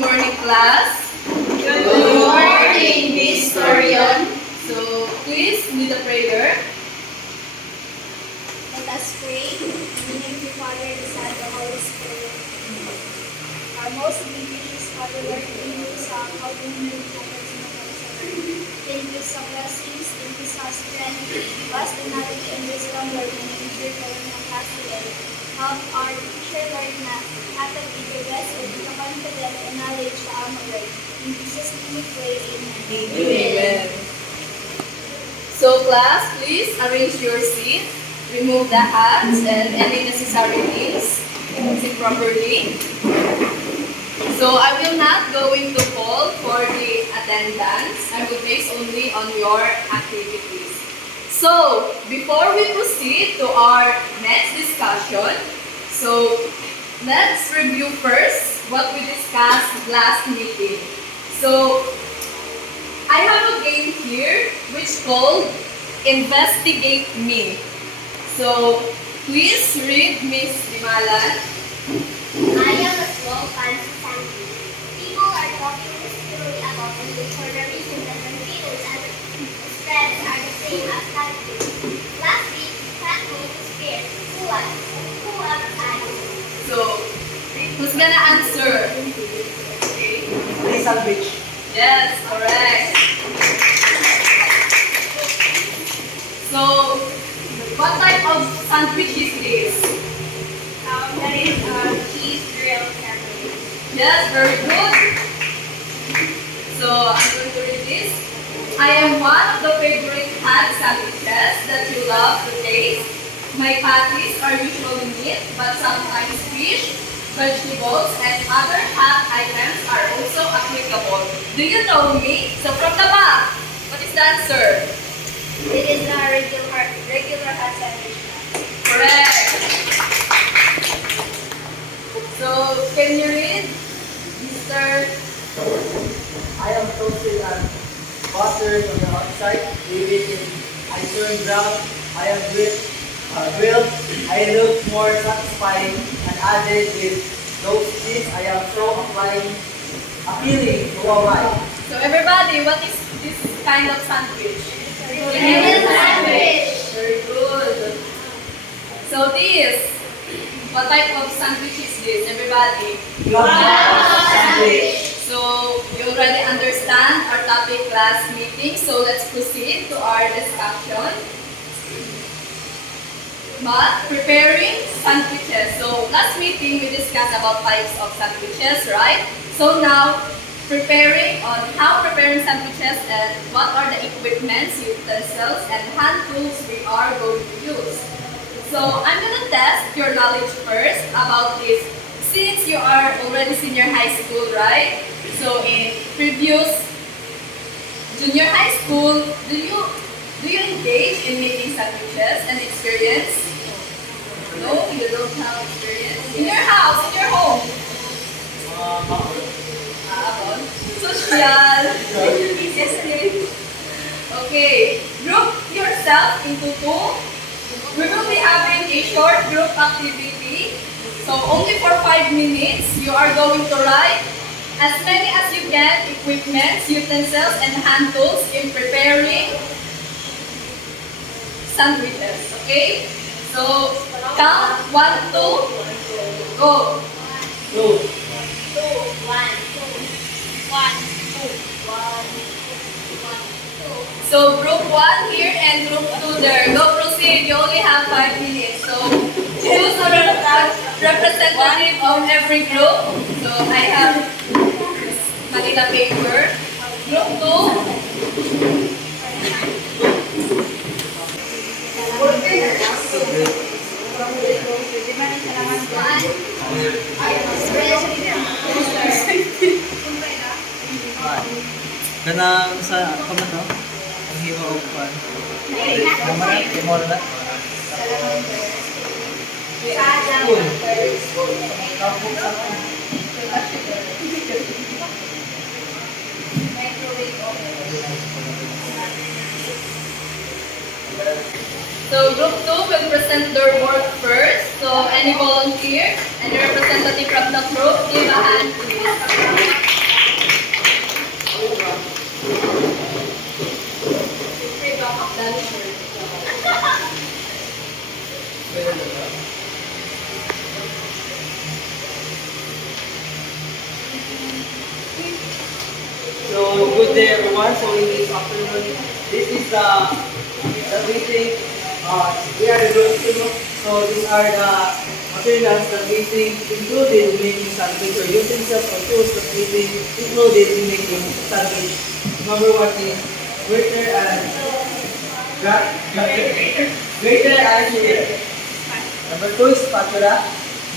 morning, class. Good morning, Miss Torion. So, please lead a prayer. Let us pray. In the name of the Father, the Son, and the Holy Spirit. Our most gracious Father, Lord, thank you sa pag-unin ng thank you sa blessings, thank you sa strength, give us the knowledge and wisdom, Lord, na nag-enjoy ko ng class today. Help our teacher, Lord, na hatag the best and the confident and knowledge sa among Lord. In Jesus' name we pray, Amen. Amen. So, class, please arrange your seat. Remove the hats and any necessary things. Sit properly. So, I will not going to call for the attendance. I will base only on your activities. So, before we proceed to our next discussion, so let's review first what we discussed last meeting. So, I have a game here which called Investigate Me. So, please read Miss Limalan. I am a small fancy sandwich. People are talking this story about me for the reason that the potatoes and the spreads are the same as sandwich. Last week, Pat made a spear. Who was I? So, who's gonna answer? Okay. Sandwich. Yes, correct. So, what type of sandwich is this? That is cheese grilled sandwich. Yes, very good. So, I'm going to read this. I am one of the favorite hot sandwiches that you love to taste. My patties are usually meat, but sometimes fish, vegetables, and other hot items are also applicable. Do you know me? So, from the back, what is the answer? It is a regular hot sandwich. Correct. So, can you read, Mr. I am toasted and buttered on the outside, leaving it I turn brown. I am grilled. I look more satisfying and added with those cheese. I am so appealing to all right. So, everybody, what is this kind of sandwich? Chicken sandwich. Very good. So, this, what type of sandwich is this, everybody? Sandwich. So, you already understand our topic last meeting, so let's proceed to our discussion. But preparing sandwiches. So, last meeting we discussed about types of sandwiches, right? So now, preparing on how preparing sandwiches and what are the equipments, utensils, and hand tools we are going to use. So, I'm gonna test your knowledge first about this. Since you are already senior high school, right? So, in previous junior high school, do you engage in making sandwiches and experience? No, you don't have experience. In your house, in your home. Social. Okay, group yourself into two. We will be having a short group activity. So only for 5 minutes, you are going to write as many as you can equipments, utensils, and hand tools in preparing sandwiches. Okay? So count 1, 2, go. 2. 2. So group 1 here and group 2 there. Go proceed. You only have 5 minutes. So choose a representative of every group. So I have Manila paper. Group 2. Kanang sa kaman no? Ang hiwa o pan. Naman na, mo na. So group 2 will present their work first. So any volunteer, any representative from the group, give a hand please. good day everyone. So in this afternoon, this is the meeting. We are the group two. So these are the materials that we think included in making sandwich or utensils or tools that we think included in making sandwich. Number one is grater and grater and shaver. Number two is spatula.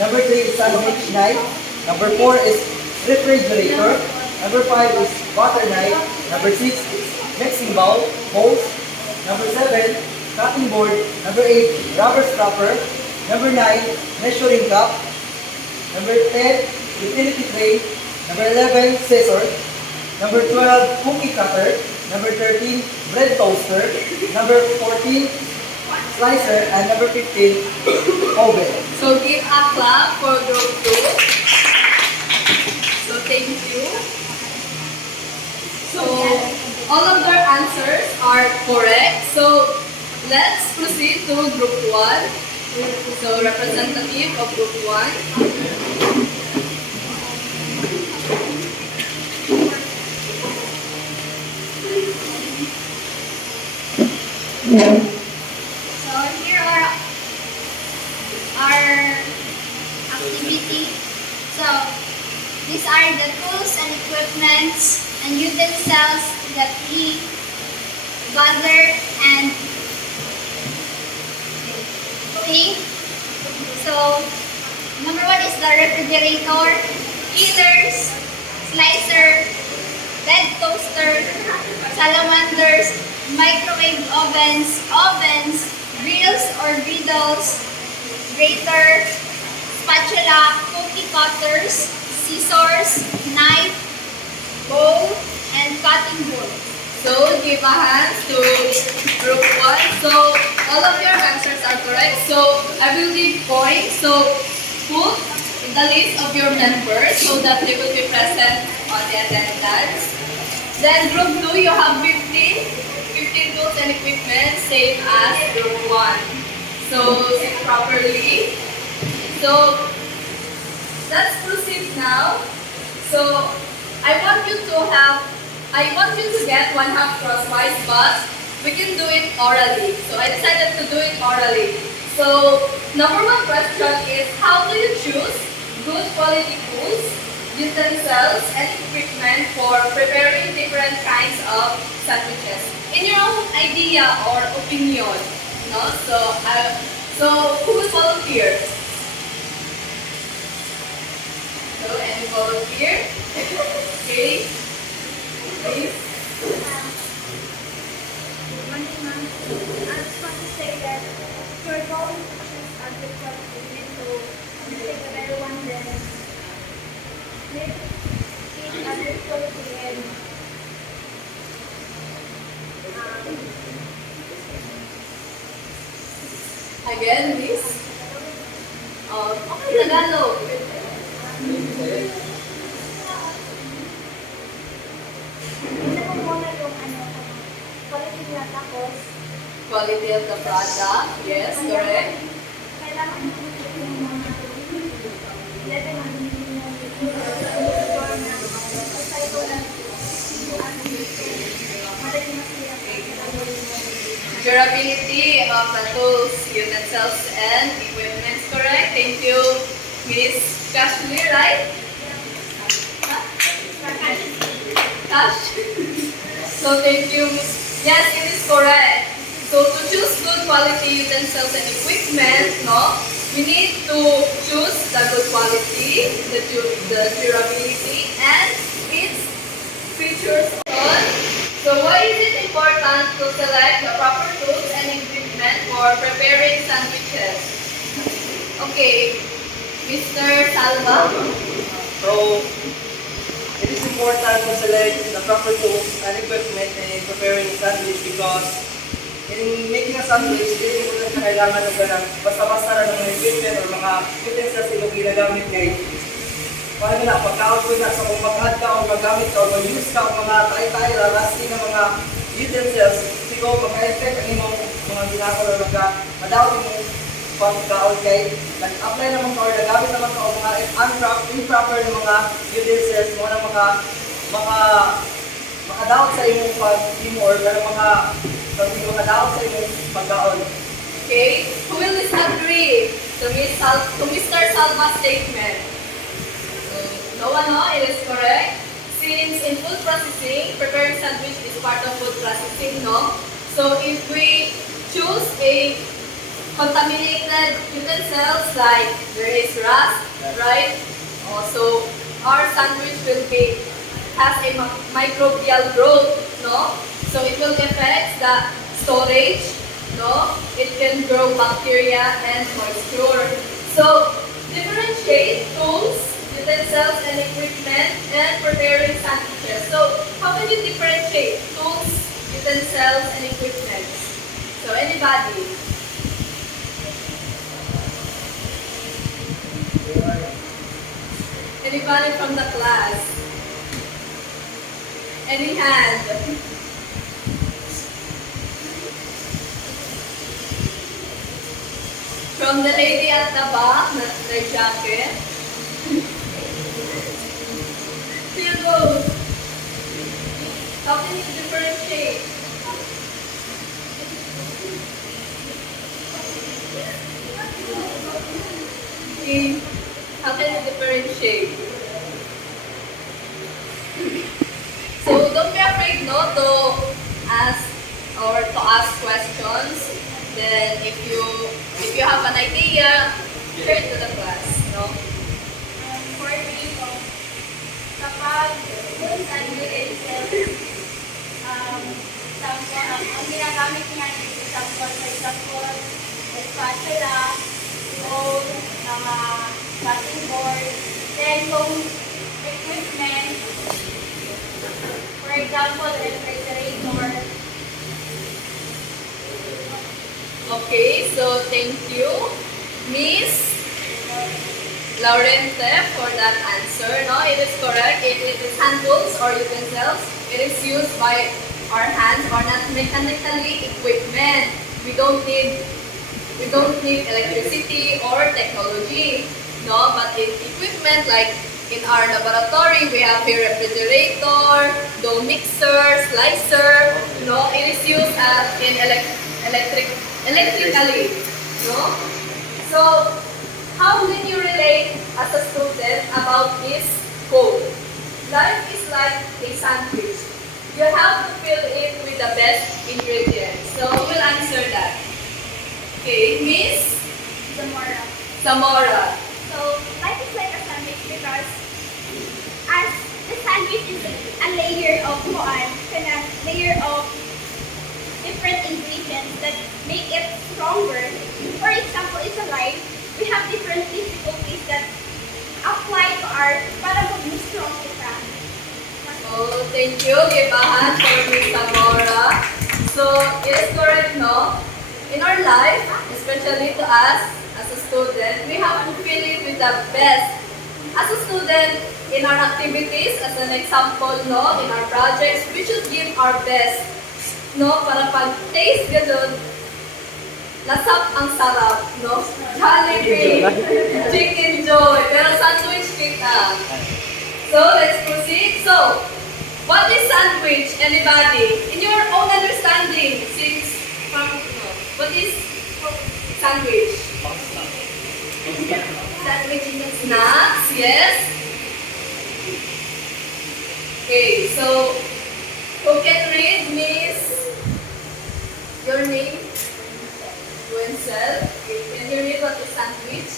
Number three is sandwich knife. Number four is refrigerator. Number five is butter knife. Number six is mixing bowl, bowls. Number seven, cutting board. Number eight, rubber stopper. Number nine, measuring cup. Number 10, utility tray. Number 11, scissors. Number 12, cookie cutter. Number 13, bread toaster. Number 14, slicer. And number 15, oven. So give a clap for group 2. So thank you. So all of their answers are correct. So let's proceed to group 1. So representative of group 1. So here are our activity. So these are the tools and equipments and utensils that we gather and think. So number one is the refrigerator, peelers, slicer, bed toaster, salamanders, microwave ovens, grills or griddles, grater, spatula, cookie cutters, scissors, knife, bowl, and cutting board. So give a hand to group 1. So all of your answers are correct. So I will give points. So put the list of your members so that they will be present on the attendance. Then group 2, you have 15 tools and equipment, same as group 1. So sit properly. So let's proceed now. So I want you to get 1 half crosswise, but we can do it orally. So I decided to do it orally. So number 1 question is, how do you choose good quality tools, utensils, and equipment for preparing different kinds of sandwiches? In your own idea or opinion, no? So who will volunteer? So any volunteer? Okay, please. One thing, ma'am, I just want to say that if you're going to choose a good quality, you need to pick a better one than make it a good quality and Again, please. Okay, Tagalog. una po muna yung quality niya tapos Quality of the product. Yes, correct. kailangan mo yung mga dito na store na basta ito lang madali masira Durability of the tools, utensils, and equipment. Correct. Thank you, Miss Kashmir, right? Huh? Cash. So thank you, Miss. Yes, it is correct. So to choose good quality utensils and equipment, no, we need to choose the good quality, the durability, and its features on. So why is it important to select the proper tools and equipment for preparing sandwiches? Okay, Mr. Salva. So, it is important to select the proper tools and equipment in preparing a sandwich because in making a sandwich, hindi mo na kailangan ng basta-basta na ng mga equipment o mga utensils na ginagamit ngayon. Paano na, pagkaon ko na sa kung mag-add ka o magamit ka o mag-use ka o mga tayo-tayo, rasting ng mga utensils, siguro mag-effect ang imong mga ginagawa o madawat yung pagkaon kay nag-apply naman ka o nagamit naman ka o mga improper na mga utensils, mga makadaot sa imong pag-imo or pero makadaot sa imong pagkaon. Okay, who will disagree to Mr. Salva's statement? No one, no? It is correct. Since in food processing, preparing sandwich is part of food processing, no? So if we choose a contaminated utensils like there is rust, right? Also, our sandwich has a microbial growth, no? So it will affect the storage, no? It can grow bacteria and moisture. So differentiate tools, utensils, and equipment and preparing sandwiches. So how can you differentiate tools, utensils, and equipment? So anybody? Anybody from the class? Any hand? From the lady at the back, not the jacket. Here goes. How can you differentiate? Okay. How can you differentiate? So don't be afraid, no, to ask questions. Then if you have an idea, share it to the class, no? For example, kapag food sandwich ang ginagamit niya is for example, spatula, bowl, cutting board, then yung equipment, for example, refrigerator. Okay, so thank you, Miss Laurente, for that answer. No, it is correct. It is hand tools or utensils. It is used by our hands or not mechanically equipment. We don't need electricity or technology. No, but in equipment like in our laboratory, we have here refrigerator, dough mixer, slicer. No, it is used in electrically. No. So, how can you relate as a student about this quote? Life is like a sandwich. You have to fill it with the best ingredients. So, who will answer that? Okay, Miss Zamora. So, life is like a sandwich because as the sandwich is a layer of layer of different ingredients that make it stronger. For example, it's a life. We have different difficulties that apply to our para maging strong kita. Oh, thank you. Give a hand for Miss Zamora. So, it is correct, no? In our life, especially to us as a student, we have to fill it with the best. As a student, in our activities, as an example, no, in our projects, we should give our best. No, para pag taste ganun, lasap ang sarap, no? Jollibee, Chicken Joy, pero sandwich kita. So, let's proceed. So, what is sandwich, anybody? In your own understanding, what is sandwich? Sandwich is a Snacks, yes? Okay, so, who can read, Miss? Your name? Winsel. Okay, can you read what is sandwich?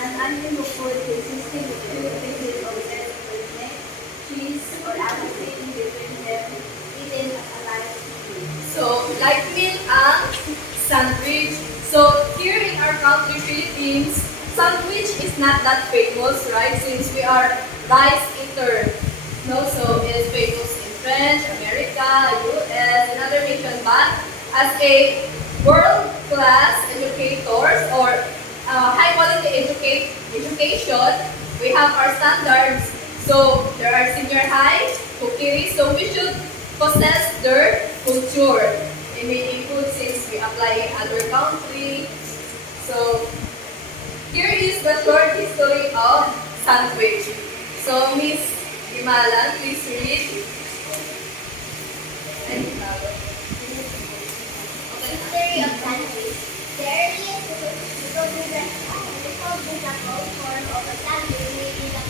an unusual food consisting of 2 pieces of bread with neck, cheese, or other things between them, eaten as a light food. So, like meal ang sandwich. So, here in our country, Philippines, sandwich is not that famous, right? Since we are rice eater. No, so it is famous in French, America, US, and other nations. But as a world-class educators or high-quality education, we have our standards. So there are senior high, cookery, so we should possess their culture in making food since we apply in other country. So here is the short history of sandwich. So Miss Imalan, please read. History of sandwich. The earliest geographical form of a sandwich may be the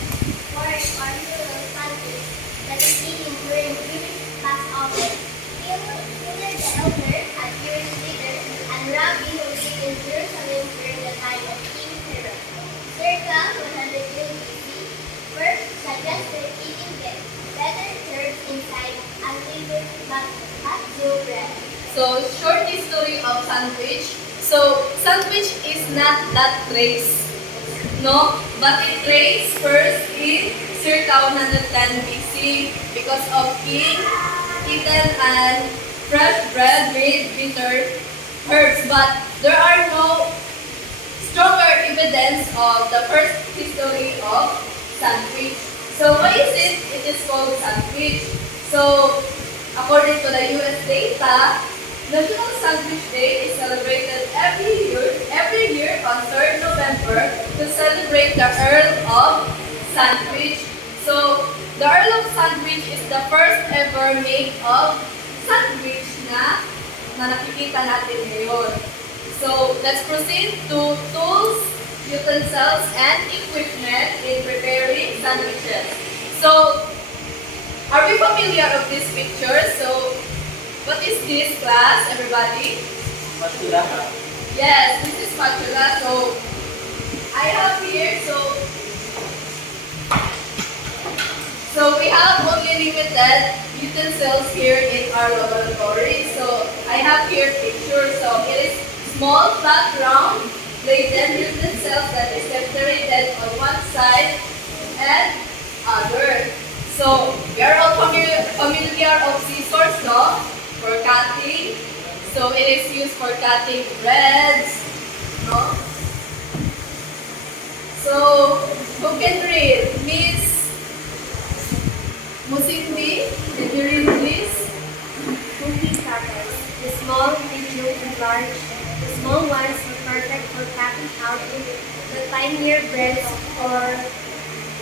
forest or rural sandwich that is eaten during Jewish Passover. Hilda the Elder, a Jewish leader and rabbi who lived in Jerusalem during the time of King Herod, circa 100 BC, first suggested eating them, better served inside unleavened basil bread. So, short history of sandwich. So, sandwich is not that trace, no? But it traced first in circa 110 BC because of king, eaten and fresh bread with bitter herbs. But there are no stronger evidence of the first history of sandwich. So, why is it? It is called sandwich. So, according to the US data, National Sandwich Day is celebrated every year on 3rd November to celebrate the Earl of Sandwich. So, the Earl of Sandwich is the first ever make of sandwich na nakikita natin ngayon. So, let's proceed to tools, utensils, and equipment in preparing sandwiches. So, are we familiar of this picture? So, what is this, class, everybody? Spatula. Yes, this is spatula. So, I have here, so we have only limited utensils here in our laboratory. So, I have here pictures. So, it is small, flat, round, bladed utensils that is separated on one side and other. So, we are all familiar of scissors, no? For cutting. So, it is used for cutting breads, no? So, who can read? Miss Musindi, can you read this? Cookie cutters. The small, medium, and large. The small ones are perfect for cutting out the tinier breads or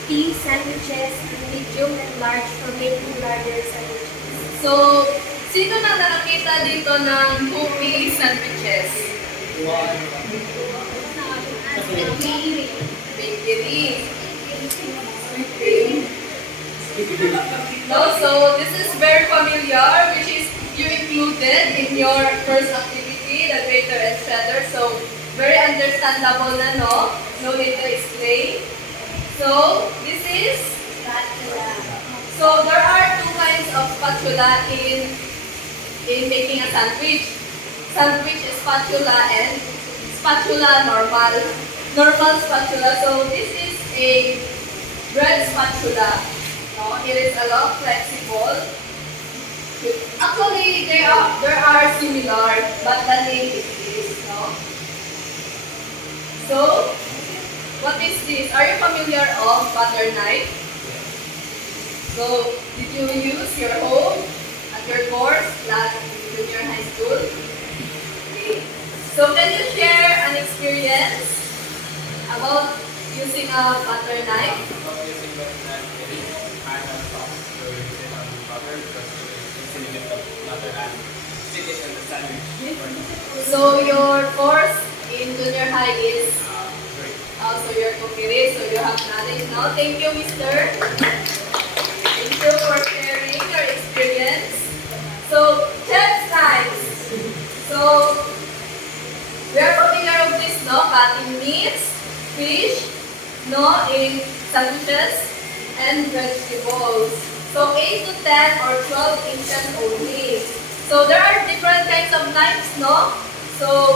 tea sandwiches, medium and large for making larger sandwiches. So, sino na nakakita dito ng cookie sandwiches? Bakery. No, so this is very familiar, which is you included in your first activity, the grater and shredder. So, very understandable na, no? No need to explain. So, this is spatula. So, there are two kinds of spatula in making a sandwich. Sandwich spatula and spatula normal. Normal spatula. So, this is a bread spatula. No, it is a lot flexible. Actually, there are similar, but the name is this. No? So, what is this? Are you familiar of butter knife? So, did you use your home at your course, like junior high school? Okay. So, can you share an experience about using a butter knife? Using butter knife, it is kind of tough to use it on butter because it's easy to get the butter and stick it in the sandwich. So, your course in junior high is Great. also your cookery, so you have knowledge now. Thank you, mister. Thank you for sharing your experience. So, chef's knives. So, we are familiar with this, no? Cutting meats, fish, no? In sandwiches and vegetables. So, 8 to 10 or 12 inches only. So, there are different kinds of knives, no? So,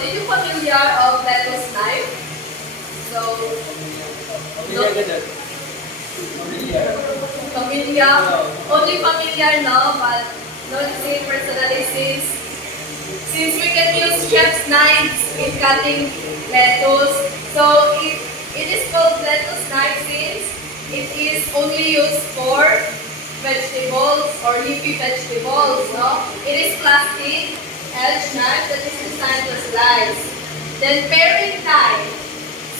did you familiar of lettuce knife? So, familiar, only familiar, no, but don't say personally since we can use chef's knives in cutting lettuce. So, it is called lettuce knife since it is only used for vegetables or leafy vegetables, no? It is plastic edge knife that is designed to slice. Then paring knife.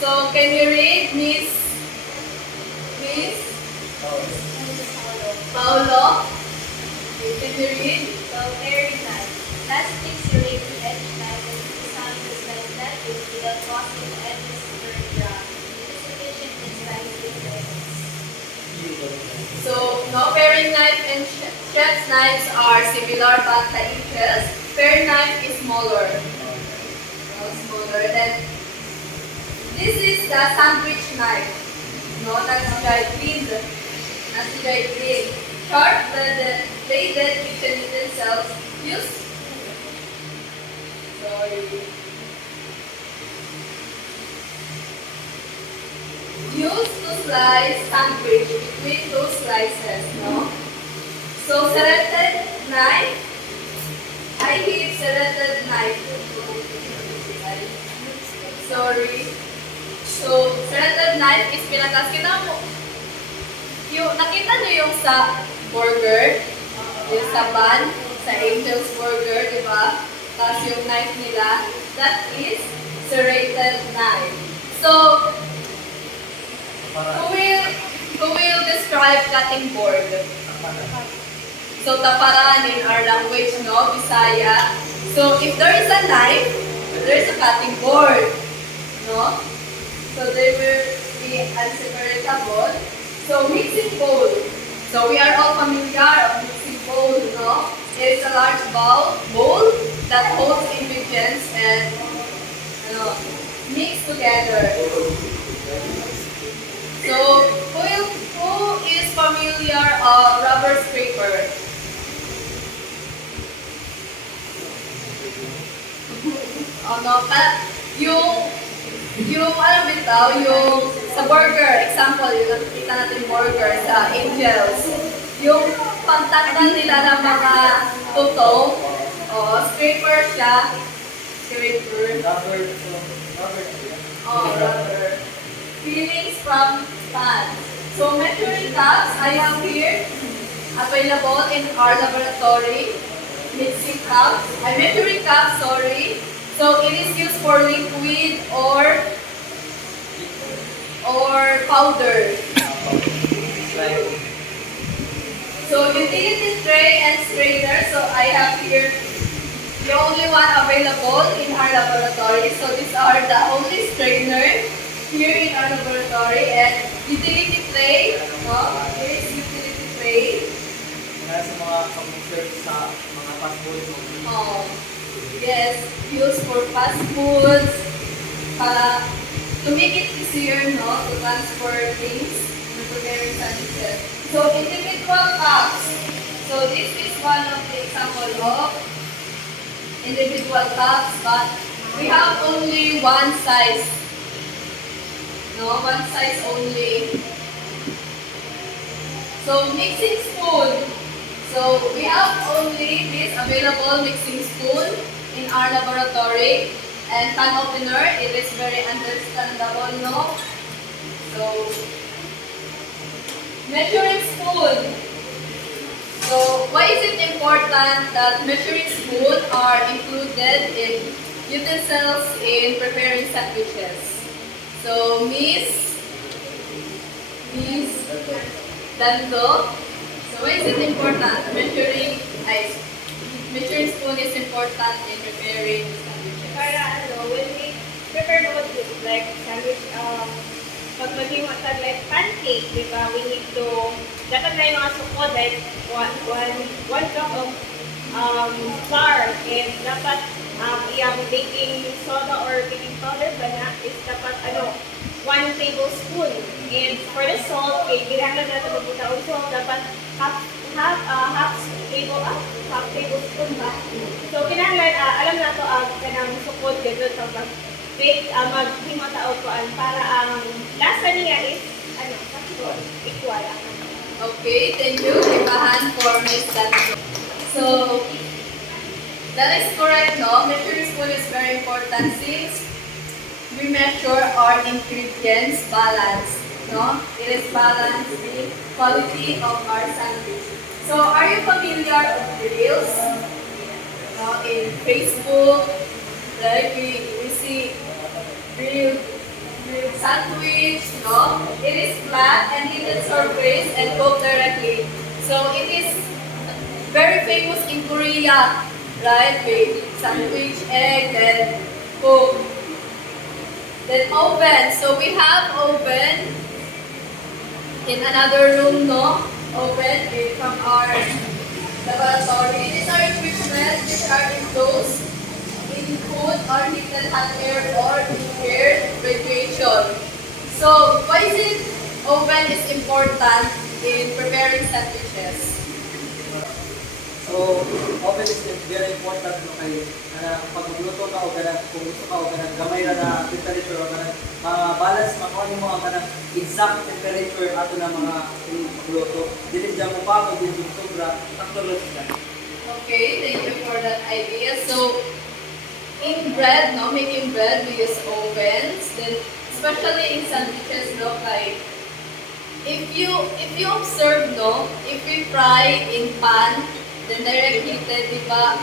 So, can you read, Miss Miss Oh, Paolo. Okay, can you read? So, very nice. Plastic serrated edge knife is designed to slice lettuce without causing the edges to turn brown. It is efficient in slicing lettuce. So, no, paring knife and chef's knives are similar but the inches. Paring knife is smaller. Smaller. Then, this is the sandwich knife. No, that's dried clean. That's dried clean. Sharp bladed kitchen utensils used. Sorry. Used to slice sandwich between those slices, no? So, serrated knife. I hate serrated knife. Sorry. So, serrated knife is pinatas. Nakita nyo yung sa burger? Yung sa bun? Sa Angel's Burger, di ba? Tapos yung knife nila, that is serrated knife. So, who will describe cutting board? So, taparan in our language, no? Bisaya. So, if there is a knife, there is a cutting board. No? So, they will be unseparatable. So, mixing bowl. So, we are all familiar of mixing bowl, no? It's a large bowl that holds ingredients and mix together. So, who is familiar of rubber scraper? Yung alam bitaw, yung sa burger, example, yung nakikita natin burger sa Angels, yung pagtanggal nila ng mga tutong, scraper siya, rubber, fillings from pan. So, measuring cups, I have here, available in our laboratory, mixing cups, measuring cups, sorry. So it is used for liquid or powder. So utility tray and strainer. So I have here the only one available in our laboratory. So these are the only strainer here in our laboratory. And utility tray. Here is utility tray. Sa mga pang-serve sa mga fast food. Yes, used for fast foods, para to make it easier, no, to transfer things, to prepare sandwiches. So, individual cups. So, this is one of the example of individual cups, but we have only one size. No, one size only. So, mixing spoon. So, we have only this available mixing spoon in our laboratory. And can opener, it is very understandable, no? So, measuring spoon. So, why is it important that measuring spoon are included in utensils in preparing sandwiches? So, Miss Danto. So why is it important? Measuring spoon is important in preparing sandwiches. Para when we prepare food like sandwich, pag maging like pancake, di ba, we need to, dapat na yung asukod, like one cup of flour, and dapat yung baking soda or baking powder ba na is dapat 1 tablespoon. And for the salt, kailangan natin magbuta ang salt, dapat half tablespoon ba? So, kinahanglan, alam na to ang kanang sukod dito sa bake, maghimata o kuan para ang lasa niya is, equal. Okay, thank you, Ibahan, for Miss Danto. So, that is correct, no? Measuring spoon is very important since we measure our ingredients balance, no? It is balance the quality of our sandwich. So, are you familiar with reels? In Facebook, like we see reels sandwich, no? It is flat and heated surface and cooked directly. So it is very famous in Korea, right? With sandwich, egg, and cook. Then oven. So we have oven in another room, no? Oven from our laboratory. These are equipment which are enclosed in food or heated hot air or air radiation. So why is it oven is important in preparing sandwiches? So, oven is very important no kay pag magluto ka o kanang kung gusto ka o kanang gamay ra na temperature o kanang balance makuha mo ang kanang exact temperature ato na mga magluto. Dili jud mo pa kung dili sobra sakto lang siya. Okay, thank you for that idea. So in bread, no, making bread we use ovens. Then especially in sandwiches, no, like if you observe, no, if we fry in pan, then direct heated, di ba,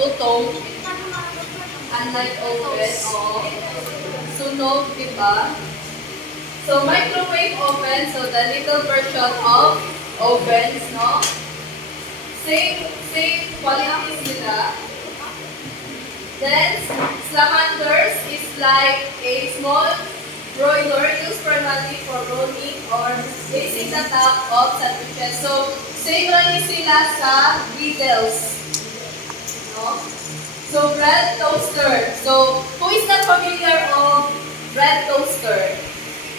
tutong, unlike oven, o sunog, di ba? So microwave oven, so the little version of ovens, no? Same quality sila. Then salamanders is like a small broiler used primarily for rolling or placing the top of sandwiches. So same lang sila sa Btled. No? So bread toaster. So who is not familiar of bread toaster?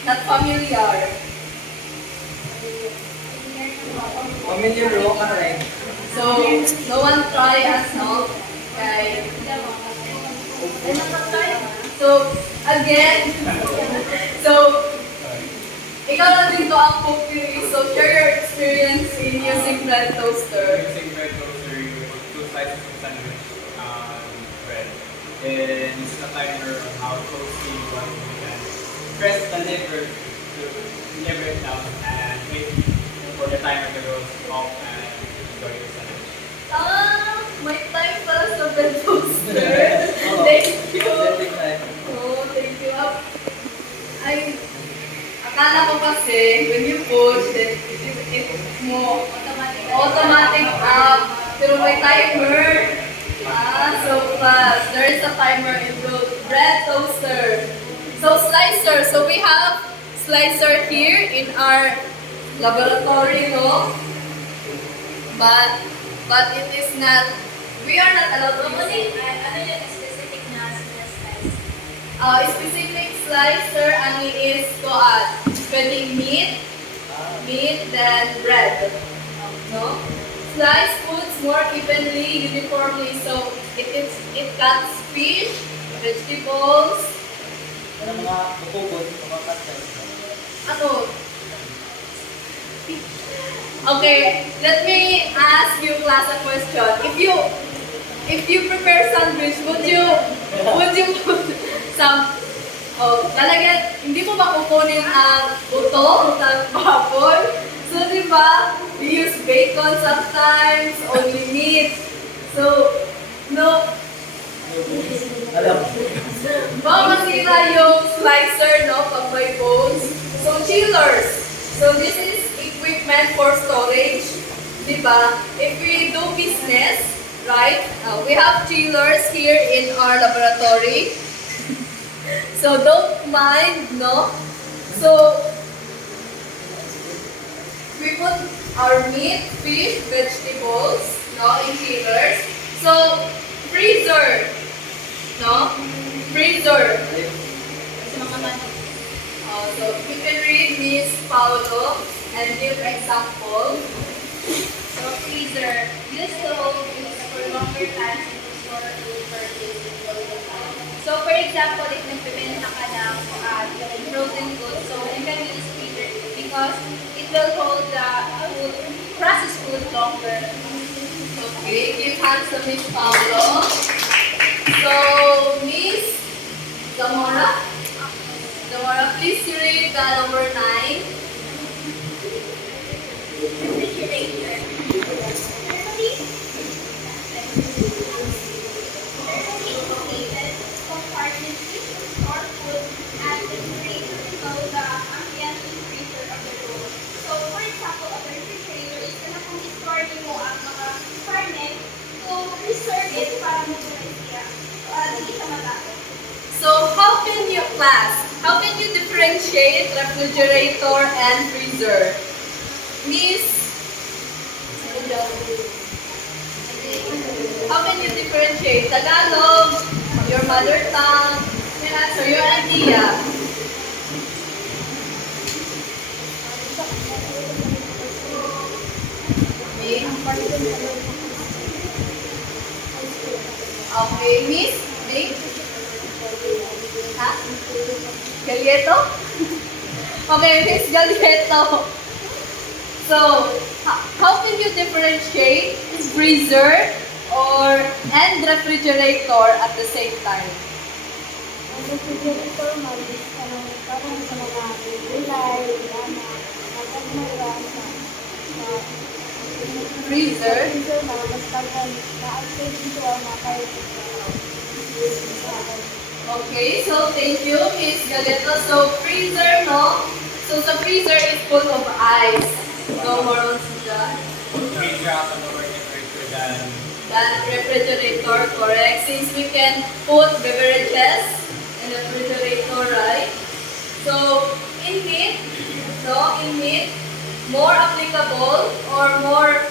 Not familiar. Familiar ro ka rin. So no one try us, no? Okay. So again, so ikaw na din to ang cook theory. So share your experience in using bread toaster. Using bread toaster, you put 2 slices of sandwich bread. And use the timer on how closely you want to can press the lever it down and wait for the timer to go off and enjoy your sandwich. May time para sa bread toaster. Thank you. Oh, thank you. Ay, akala ko kasi, when you push, then it mo automatic up. Pero may timer. So fast. There is a timer in the bread toaster. So slicer. So we have slicer here in our laboratory, no? But it is not. We are not allowed to use it. Ano yung specific na slice? Specific slicer, ani is pwedeng meat, then bread. No? Slice foods more evenly, uniformly. So it cuts fish, vegetables. Ano mga bukod, mga cut. Ano? Okay, let me ask you class a question. If you prepare sandwich, would you put some talaga hindi mo ba kukunin ang buto ng baboy? So di ba, we use bacon sometimes, only meat. So no, Alam. baka masira yung slicer, no, pag may bones. So chillers. So this is equipment for storage, di ba? If we do business, right? We have chillers here in our laboratory. So don't mind, no? So we put our meat, fish, vegetables, no, in chillers. So freezer, no? Freezer. So you can read Miss Paolo and give example. So freezer, used to hold foods for longer times and to store food for days in frozen time. So for example, if nagbebenta ka ng frozen food, so you can use freezer because it will hold the food, processed food longer. Okay, give hands to Miss Paolo. So Miss Zamora, please read the number 9. Refrigerator. Thermally located compartment to store food at temperature you, class. How can you differentiate refrigerator and freezer? Miss, how can you differentiate Tagalog, your mother tongue? You can answer your idea. Miss? Okay, Miss? Miss? Ha? Galieto? Okay, Miss Galieto. So, how can you differentiate freezer and refrigerator at the same time? Ang refrigerator, parang sa mga gulay, Freezer? freezer, mas tagal, na-active dito ang mga Okay, so thank you, Miss Galeta. So, freezer, no? So, the freezer is full of ice. No more on sugar. Freezer has a lower temperature than Refrigerator, correct? Since we can put beverages in the refrigerator, right? So, in heat, more applicable or more,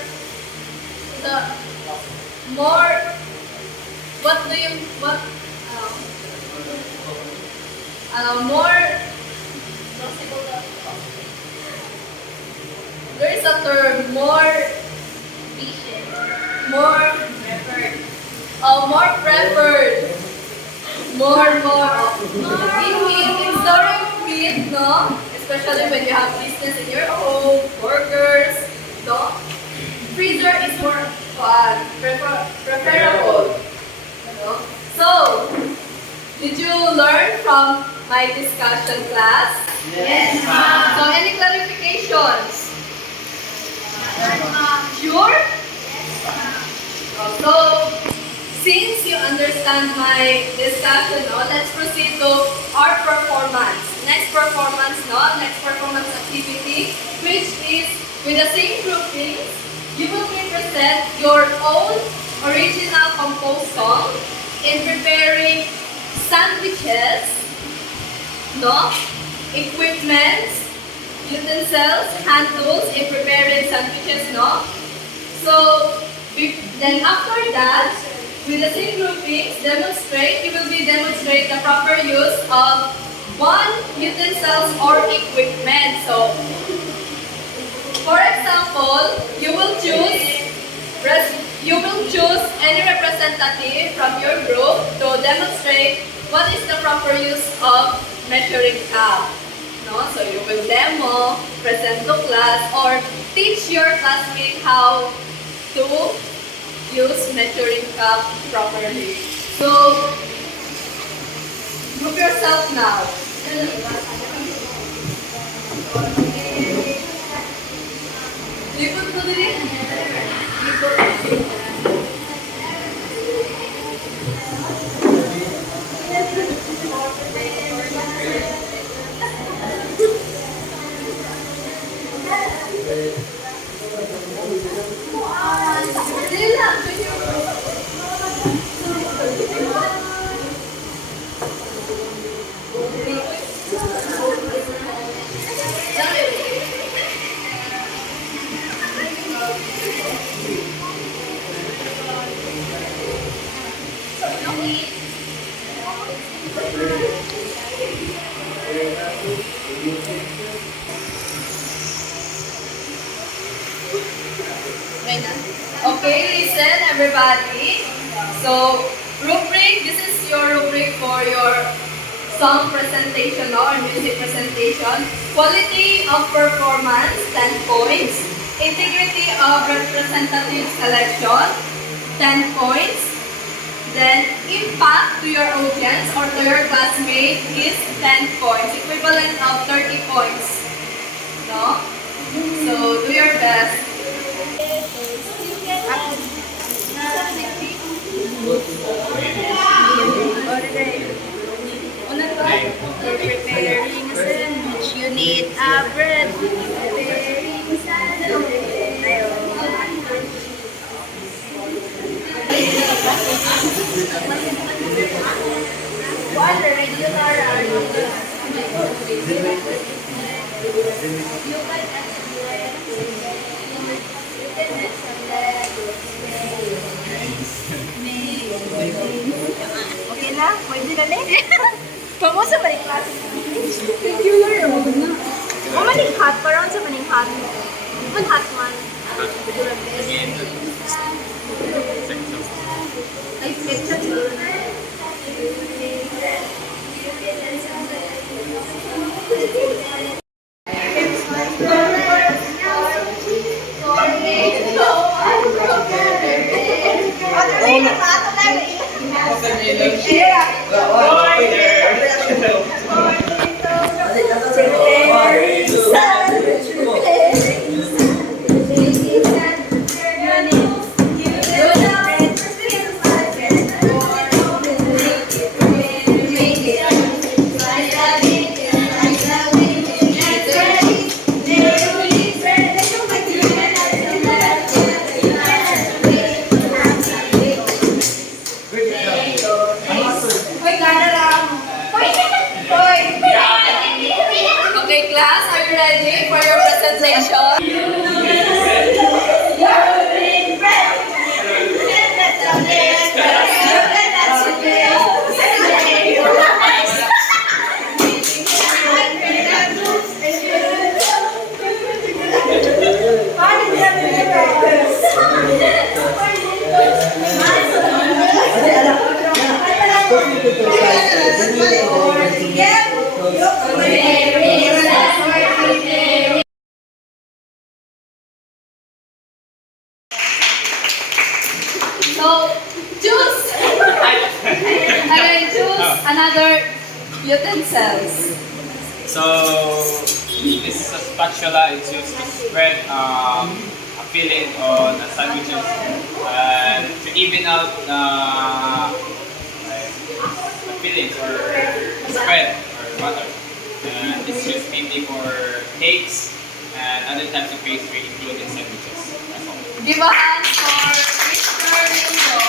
there is a term, more preferred. In during meat, no? Especially when you have business in your home, workers, no? Freezer is more preferable. No? So, did you learn from my discussion, class? Yes, So, any clarifications? Sure? So, since you understand my discussion, no, let's proceed to our performance. Next performance activity, which is with the same groupings, you will represent your own original composed song in preparing sandwiches, no, equipment, utensils, hand tools in preparing sandwiches, no. So, then after that, with the same groupings, you will be demonstrate the proper use of one utensils or equipment. So, for example, you will choose any representative from your group to demonstrate what is the proper use of measuring cup. No? So you will demo, present to class, or teach your classmates how to use measuring cup properly. So, group yourself now. Likod ko din. Dili lang. Okay, listen everybody. So, rubric, this is your rubric for your song presentation or music presentation. Quality of performance, 10 points. Integrity of representative selection, 10 points. Then, impact to your audience or to your classmate is 10 points, equivalent of 30 points. No? So, do your best. For preparing a sandwich, you need a bread. Preparing sandwich. Why other regular you can explain okay na? Pwede na Kamu sa maning hot? Regular yun na. O maning hot? Parang sa maning hot. Kung hot man. Again, Ay, pizza siguro na. Okay, class, are you ready for your presentation? So, choose! Again, choose another utensils. so this is a spatula. It's used to spread a filling on the sandwiches and to even out the fillings or spread or butter. And it's used mainly for cakes and other types of pastry, including sandwiches. That's all. Give a hand for Mr. Lindo.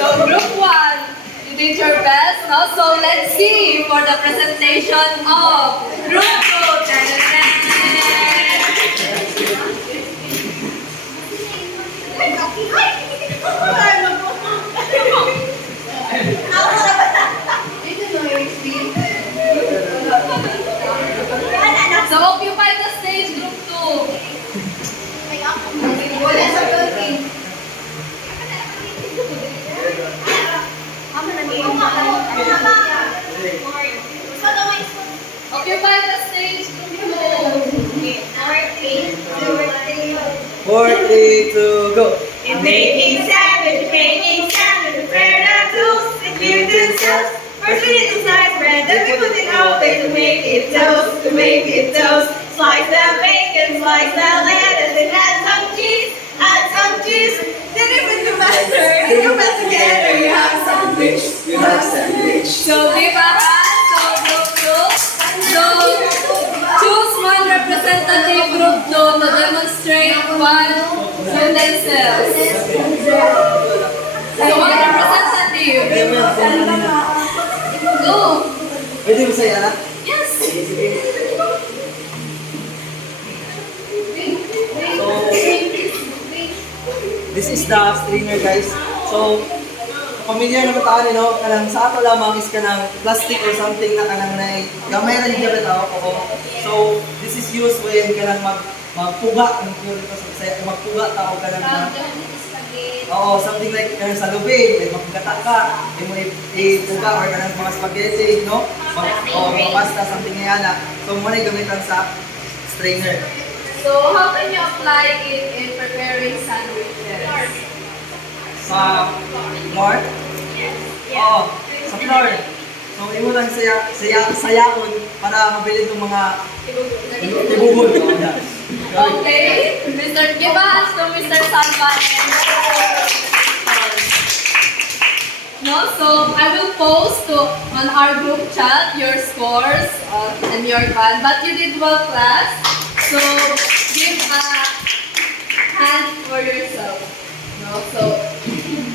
So, group 1, you did your best. No? So, let's see for the presentation of group 2. So, occupy the stage, group 2. Occupy the stage, group 2. 4, 3, 2, go. In making sandwich, prepare the tools, include utensils. First we need to slice bread, then we put it out there to make it toast, Slice the bacon, slice the lettuce, and add some cheese. Then it with the mustard, and you put together, you have sandwich. So, give a hand. So, group 2. So, choose one representative group 2 to demonstrate one utensils. So, one representative. Go. Pwede mo saya na? Yes. So, this is the strainer, guys. So, familiar naman tayo no, kanang sa ato lamang is kanang plastic or something na kanang na gamay ra niya bitaw ako. So, this is used when kanang magpuga ng pure ito sa magpuga tao kanang oo, something like kanang sa lubid, like magpugata ka, mo ipuga or kanang mga spaghetti, no? Mga pasta, something nga na. So, mo na gamitan sa strainer. So, how can you apply it in preparing sandwiches? Sa floor? Oo, sa floor. So, imo lang sayaon para mabili itong mga tibugod. Okay, Mr. Give a hand to Mr. Sanvan. No, so I will post on our group chat your scores and your band, but you did well, class. So give a hand for yourself. No, so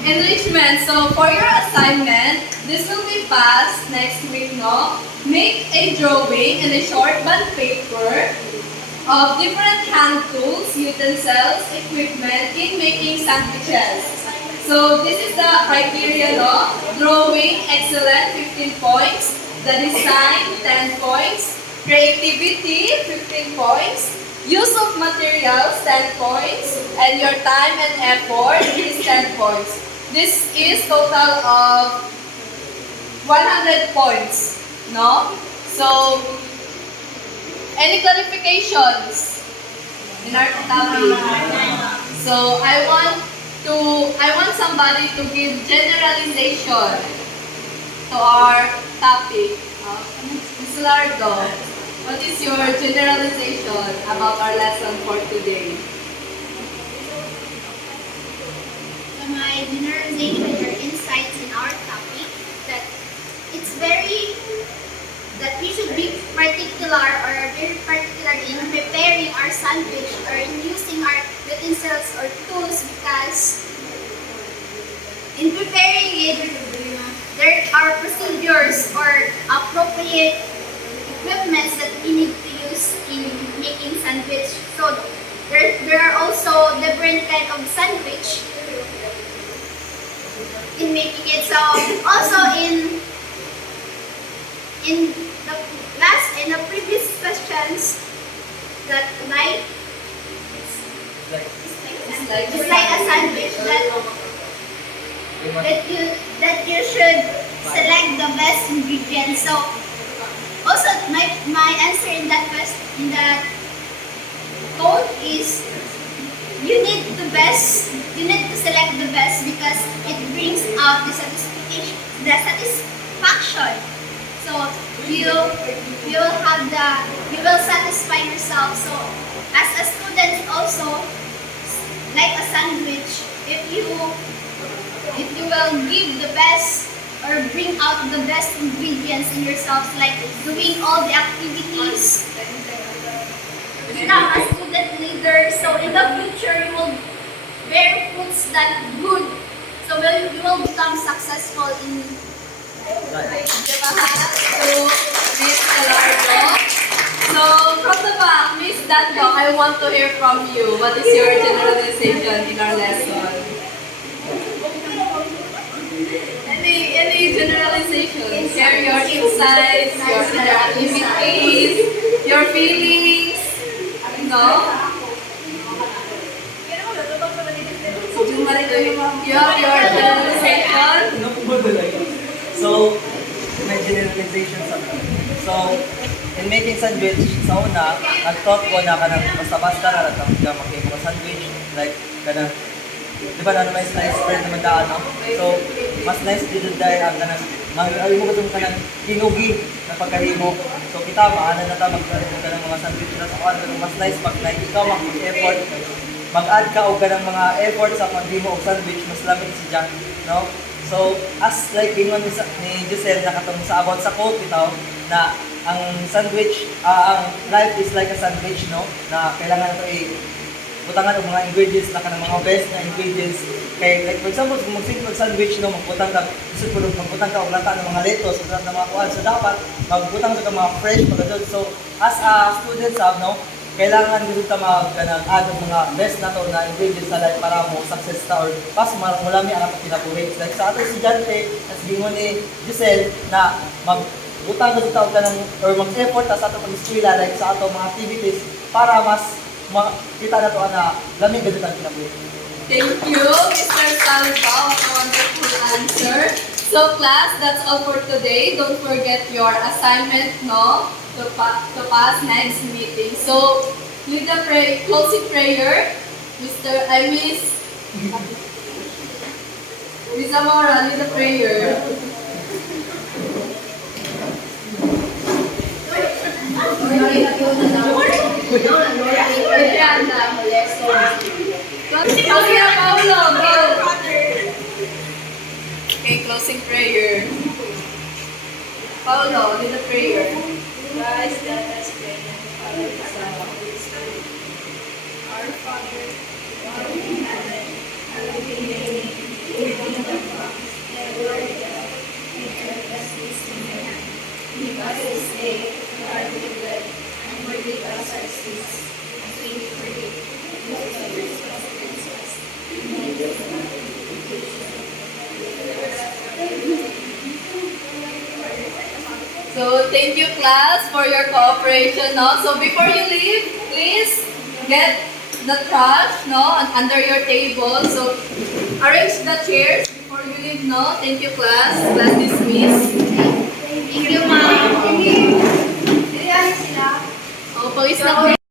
enrichment. So for your assignment, this will be pass next week, no? Make a drawing and a short bond paper of different hand tools, utensils, equipment in making sandwiches. So this is the criteria, no? Drawing, excellent, 15 points. The design, 10 points. Creativity, 15 points. Use of materials, 10 points. And your time and effort is 10 points. This is total of 100 points, no? So, any clarifications in our topic? So, I want somebody to give generalization to our topic. Ms. Lardo, what is your generalization about our lesson for today? So my generalization or insights in our topic that it's that we should be particular or very particular in preparing our sandwich or in using our utensils or tools because in preparing it, there are procedures or appropriate equipments that we need to use in making sandwich. So there are also different kind of sandwich in making it. So also in the previous questions that it's like a sandwich that you should select the best ingredients. So also my answer in that code is you need to select the best because it brings out the satisfaction. So you will satisfy yourself. So as a student also, like a sandwich, if you will give the best or bring out the best ingredients in yourselves, like doing all the activities, become a student leader. So in the future, you will bear fruits that good. So you will become successful in Diba ha? To Miss Elardo. So, from the back, Miss Dando, I want to hear from you. What is your generalization in our lesson? Any generalization? Share your insights, your activities, your feelings. No? You have your generalization? So, may generalization sa So, in making sandwich, sa una, nag-thought ko na kanang basta-basta na mag-make mo sandwich. Like, kanang, di ba na may slice bread naman daan, no? So, mas nice dito dahil ang kanang, mag-awi mo itong kanang kinugi na pagkahimo. So, kita, maanan na ta mag-awi mo kanang mga sandwich na sa kuwan. Pero mas nice pag ikaw mag-effort, mag-add ka o kanang mga effort sa pag-himo o sandwich, mas lamig siya, no? So, as like gingon ni Giselle nakatong sa about sa quote bitaw na ang sandwich, ang life is like a sandwich, no? Na kailangan nato butangan og mga ingredients na kanang mga best na ingredients. Kay like for example, kung mag sandwich, no, magbutang ka og lata ng mga lettuce, ng mga kuan. So dapat magbutang sa mga fresh pagkadto. So, as a student no, kailangan dito ta mag-add ng mga best na to na ingredients sa life para mo success ta or pas mulami ang atong kinabuhi. Like sa ating estudyante, as gingon ni Giselle na magbutang sa taon ka ng or mag-effort ta sa atong pag-eskwela like sa atong mga activities para mas makita na to na lamig gid ang kinabuhi. Thank you, Mr. Salva. What a wonderful answer. So class, that's all for today. Don't forget your assignment, no? To pass next meeting. So, lead the closing prayer. Miss Zamora, lead the prayer. Paulo, go. Okay, closing prayer. Paulo, lead the prayer. Guys, let us pray. Father, Son, Holy Spirit. Our Father, who art in heaven, hallowed be thy name. Thy kingdom come, thy will be done, on earth as it is So thank you class for your cooperation. No? So before you leave, please get the trash under your table. So arrange the chairs before you leave. No? Thank you class. Class dismissed. Thank you, ma'am. Hindi sila. Oh, pawis na po.